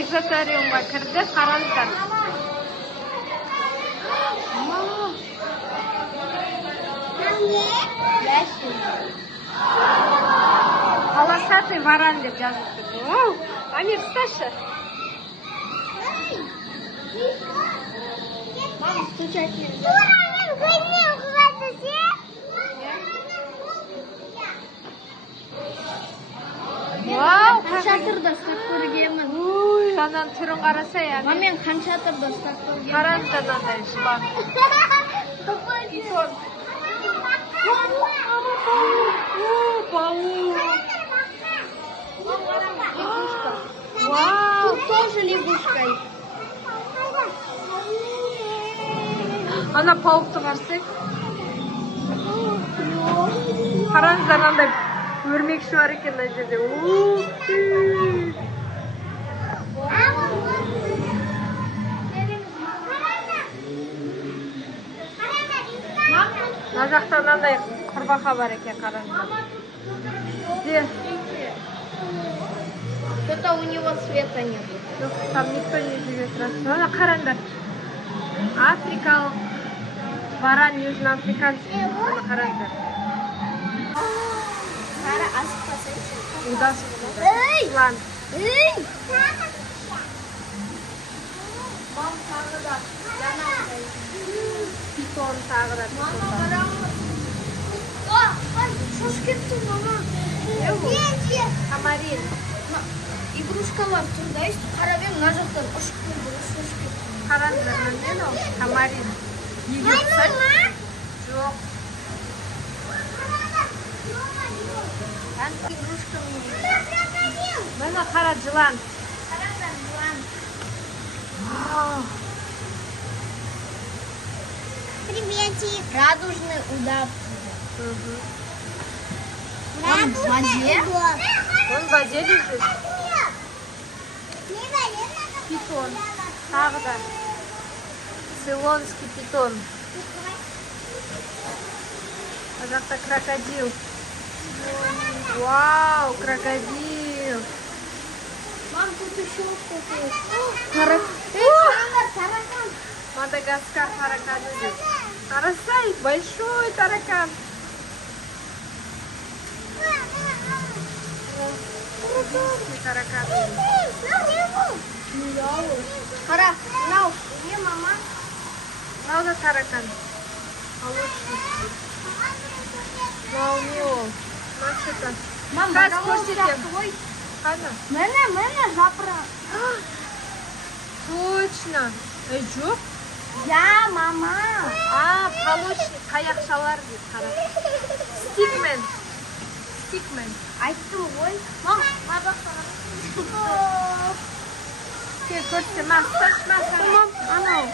экзотериумға кірді, қараңыздар. Полосатый варан деп жазып тұр. Амир, всташы. Мама, стучать нельзя. Вау, Қанша тұрда ұстап көргенмін. Ой, анан түрін қарасай, Мама, мен қанша тұрда ұстап көргенмін. қараңыздар мынандай жылан. Питон. Паук. Вау. Тут тоже лягушка. Ана пауқты қарсы. Қараңыздар, андай өрмекші бар екен мына жерде. Мына жақта мынандай құрбақа бар екен, қараңыздар. Что-то у него света нет. Жоқ, там никто не живет. Ана қараңдар. Африкалық варан, южноафриканский. Ана қараңдар. Қара асып қасайшы. Удасы. Жылан. Мам, тағы да. Питон тағы да. Мама, қараңыз. Шош кетті, мама. Хамарин. Игрушкалар тұр да, қарап ем, мына жақтан ұшып келді, шош кетті. Қараңыздар, мынау не ол? Хамарин. Жоқ. Игрушка мне. Мына қара жылан. Қараңдар, жылан. Приветик. Радужный удав. Он в воде? Он в воде лежит. Питон. Тағы да. Цейлонский питон. Мына жақта крокодил. Вау, крокодил. Мам, тут еще что-то есть. Таракан. Мадагаскар тараканы деп. Қарасай, большой таракан. Тараканы. Қара, мынау. Не, мама? Мынау да таракан. Молочный. Мынау не ол. Мынау что-то. Мам, Қазір көрсетем. Қана? Міне, жапырақ. Точно. Жоқ. Я, мама. Молочный, қаяқшалар деп қара. Стикмен. Айттым ғой. Мам, Кел, көрсетем. Анау.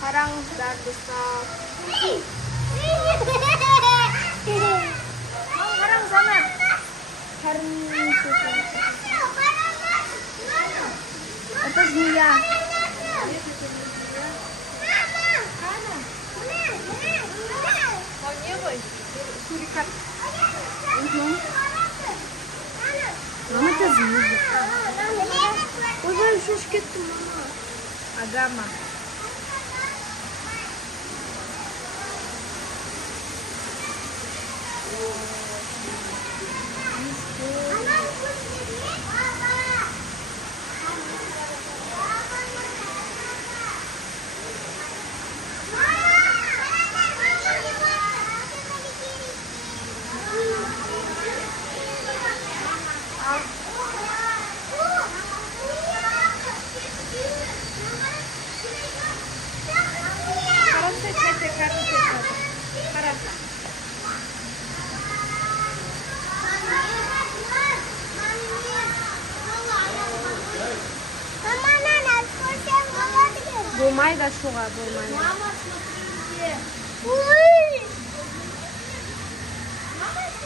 Қараңыздар, достар. Мам, қараңыз ана. Это змея. О, не ғой. Сурикат. Мама, это змея. Ой, шош кетті, мама. Агама. Болмайды, шуға болмайды. Мама, смотрите.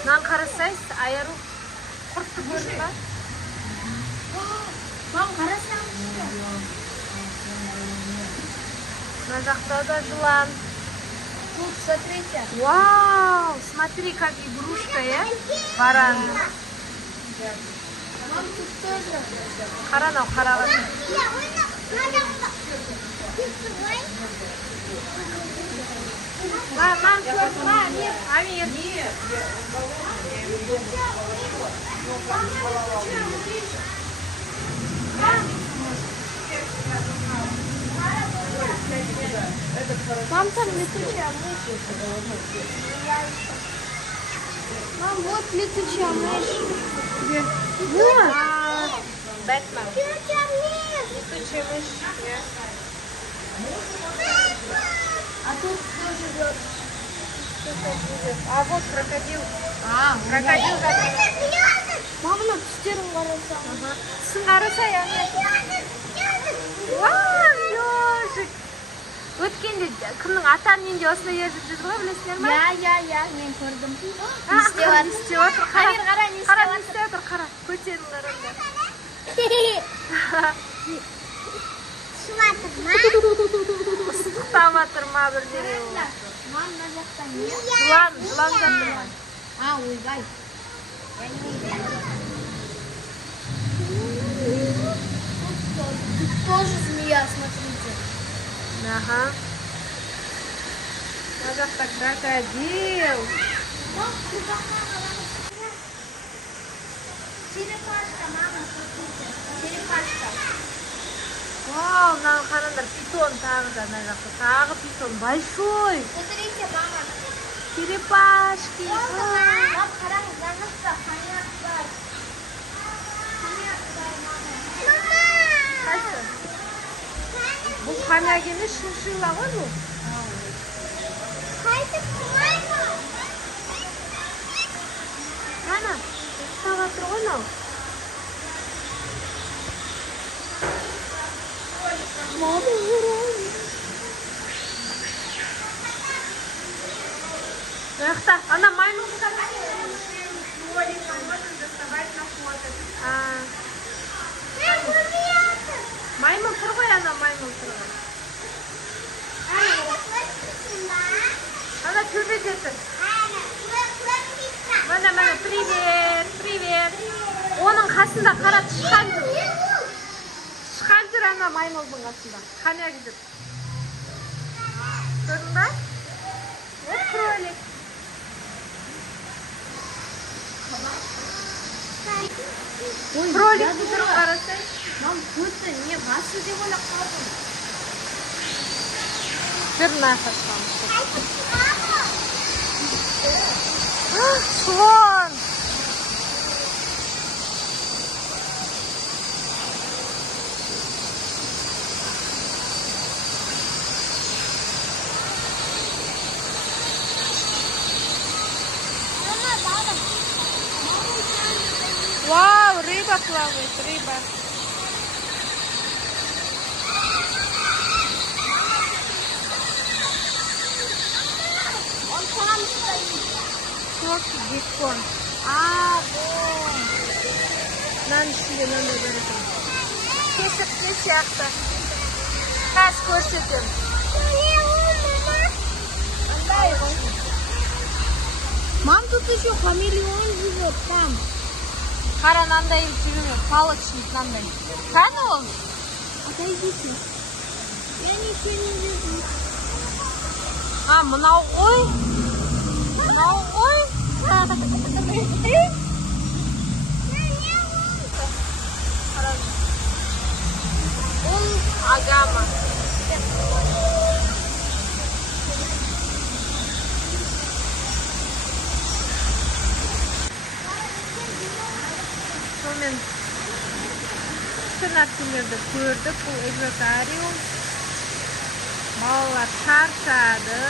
Нан қарасайыз, айыру құртты көрді ба? Мам, қарасаңызшы. Мына жақта да жылан. Тут, смотрите. Вау, смотри, как игрушка, варан. Мам, тут тоже. Қара анау қарағат. Мам, Амир. Мам, там летучая мышь. Мам, вот летучая мышь. Где? Вот. Бэтмен. Летучая Летучая мышь. А тут кто живет? А вот крокодил. Крокодил. Крокодил жатыр. Маманы түстерін қарасам. Түсін қараса, яғни. Вау, ежик. Өткенде кімнің атаның үйінде осындай ежик жүр ғой, білесіңдер ма? Я, мен көрдім. Не істеп отыр? Амир, қара, не Қара, істеп не істеп отыр? Қара, көтерін қараңдар. Ыстықтап жатыр ма бірдеңе ол? Мам, мына жақта не? Жылан жатыр ма? Ойбай. Тут тоже змея, смотрите. Ага. Мына жақта крокодил. Черепашка, мама, смотрите. Черепашка. Вау, мынаны қараңдар, питон тағы да мына жақта. Тағы питон, большой. Смотрите, мама. Черепашки. Мам, қараңыз, мына жақта хомяк бар. Хомяк бар, мама. Қайсы? Бұл хомяк емес, шиншилла ғой бұл. Қайтып қойма. Ана, ұстап жатыр ғой мынау. Жақта, ана маймыл маймыл тұр ғой, ана маймыл тұр ғой. Ана төбеде тұр. Мана, привет, привет. Оның қасында қара тышқан жүр. Тышқан жүр ана маймылдың қасында. Хомяк жүр. Көрдің ба? Вот кролик. Кролик тұр қарасай. Мам, көзі не басы деп ойлап қалдым. Жүр нақырсам. Слон! Вау, рыба плавает, рыба. Он там стоит. Çok геккон. Вот. Мынаның ішінде мынандай бар екен. Кесіртке сияқты. Қазір көрсетемін. Мам, тут еще хамелеон живет там. Қара мынандай жүрмек, палочник мынандай. Қане ол? Отойдите. Я ничего не вижу. Мынау ғой. Мынау ғой. Ол агама. Сонымен күшті нәрселерді көрдік. Бұл экваториум. Балалар шаршады.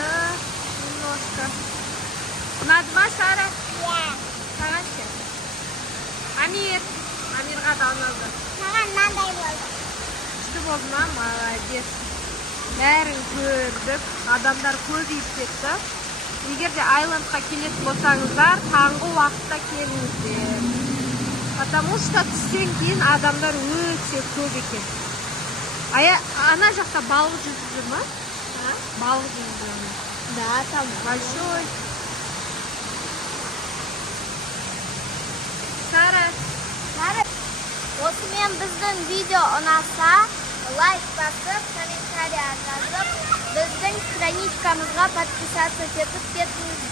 Немножко. Ұнады ма, Сара? Саған ше? Амирға да ұнады. Маған мынандай болды. Күшті болды ма? Молодец. Бәрін көрдік. Адамдар көбейіп кетті. Егер де айландқа келетін болсаңыздар, таңғы уақытта келіңіздер. Потому что түстен кейін адамдар өте көп екен. Ана жақта балық жүзіп жүр ма? Балық жүзіп жүр ма? Да, там Большой. Сара, мен біздің видео ұнаса, лайк басып, комментарий жазып, біздің страничкамызға подписаться етіп кетіңіздер.